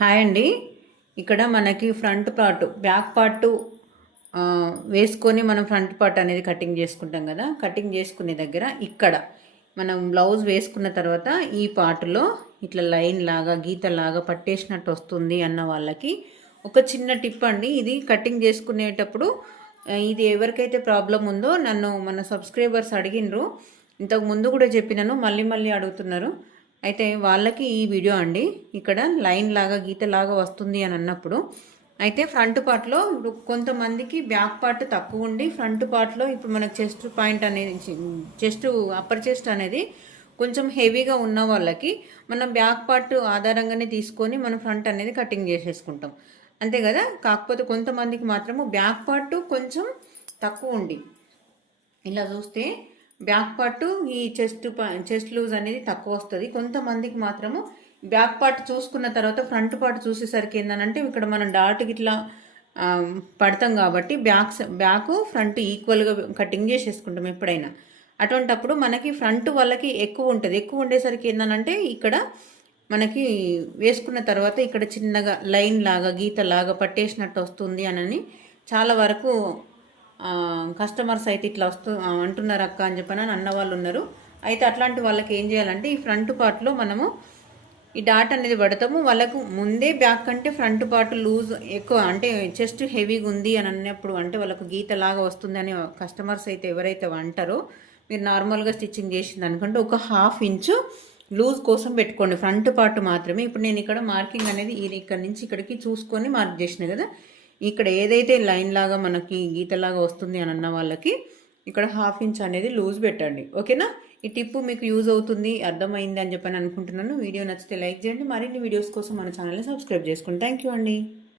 Hi అండి. ఇక్కడ మనకి ఫ్రంట్ పార్ట్ బ్యాక్ పార్ట్ వేసుకొని మనం ఫ్రంట్ పార్ట్ అనేది కటింగ్ చేసుకుంటాం కదా. కటింగ్ చేసుకునే దగ్గర ఇక్కడ మనం బ్లౌజ్ వేసుకున్న తర్వాత ఈ పార్ట్లో ఇట్లా లైన్ లాగా గీత లాగా పట్టేసినట్టు వస్తుంది అన్న వాళ్ళకి ఒక చిన్న టిప్ అండి. ఇది కటింగ్ చేసుకునేటప్పుడు ఇది ఎవరికైతే ప్రాబ్లం ఉందో నన్ను మన సబ్స్క్రైబర్స్ అడిగినరు. ఇంతకు ముందు కూడా చెప్పినాను మళ్ళీ మళ్ళీ అడుగుతున్నారు. అయితే వాళ్ళకి ఈ వీడియో అండి. ఇక్కడ లైన్ లాగా గీత లాగా వస్తుంది అని అన్నప్పుడు. అయితే ఫ్రంట్ పార్ట్లో ఇప్పుడు కొంతమందికి బ్యాక్ పార్ట్ తక్కువ ఉండి ఫ్రంట్ పార్ట్లో ఇప్పుడు మనకు చెస్ట్ పాయింట్ అనేది చెస్ట్ అప్పర్ చెస్ట్ అనేది కొంచెం హెవీగా ఉన్న వాళ్ళకి మనం బ్యాక్ పార్ట్ ఆధారంగానే తీసుకొని మనం ఫ్రంట్ అనేది కటింగ్ చేసేసుకుంటాం. అంతే కదా? కాకపోతే కొంతమందికి మాత్రము బ్యాక్ పార్ట్ కొంచెం తక్కువ ఉండి. ఇలా చూస్తే బ్యాక్ పార్ట్ ఈ చెస్ట్ చెస్ట్ లూజ్ అనేది తక్కువ వస్తుంది. కొంతమందికి మాత్రము బ్యాక్ పార్ట్ చూసుకున్న తర్వాత ఫ్రంట్ పార్ట్ చూసేసరికి ఏంటంటే ఇక్కడ మనం డాట్ ఇట్లా పడతాం కాబట్టి బ్యాక్ బ్యాక్ ఫ్రంట్ ఈక్వల్గా కటింగ్ చేసేసుకుంటాం ఎప్పుడైనా. అటువంటప్పుడు మనకి ఫ్రంట్ వాళ్ళకి ఎక్కువ ఉంటుంది. ఎక్కువ ఉండేసరికి ఏంటంటే ఇక్కడ మనకి వేసుకున్న తర్వాత ఇక్కడ చిన్నగా లైన్ లాగా గీత లాగా పట్టేసినట్టు వస్తుంది అని చాలా వరకు కస్టమర్స్ అయితే ఇట్లా వస్తూ అంటున్నారు అక్క అని చెప్పని అని అన్న వాళ్ళు ఉన్నారు. అయితే అట్లాంటి వాళ్ళకి ఏం చేయాలంటే ఈ ఫ్రంట్ పార్ట్లో మనము ఈ డాట్ అనేది పడతాము. వాళ్ళకు ముందే బ్యాక్ కంటే ఫ్రంట్ పార్ట్ లూజ్ ఎక్కువ అంటే చెస్ట్ హెవీగా ఉంది అని అన్నప్పుడు అంటే వాళ్ళకు గీత లాగా వస్తుంది అని కస్టమర్స్ అయితే ఎవరైతే అంటారో మీరు నార్మల్గా స్టిచ్చింగ్ చేసింది అనుకుంటే ఒక హాఫ్ ఇంచు లూజ్ కోసం పెట్టుకోండి. ఫ్రంట్ పార్ట్ మాత్రమే. ఇప్పుడు నేను ఇక్కడ మార్కింగ్ అనేది ఇది ఇక్కడ నుంచి ఇక్కడికి చూసుకొని మార్క్ చేసిన కదా. ఇక్కడ ఏదైతే లైన్ లాగా మనకి గీతలాగా వస్తుంది అని అన్న వాళ్ళకి ఇక్కడ హాఫ్ ఇంచ్ అనేది లూజ్ పెట్టండి. ఓకేనా? ఈ టిప్పు మీకు యూజ్ అవుతుంది అర్థమైంది అని చెప్పని అనుకుంటున్నాను. వీడియో నచ్చితే లైక్ చేయండి. మరిన్ని వీడియోస్ కోసం మన ఛానల్ని సబ్స్క్రైబ్ చేసుకోండి థ్యాంక్ యూ అండి.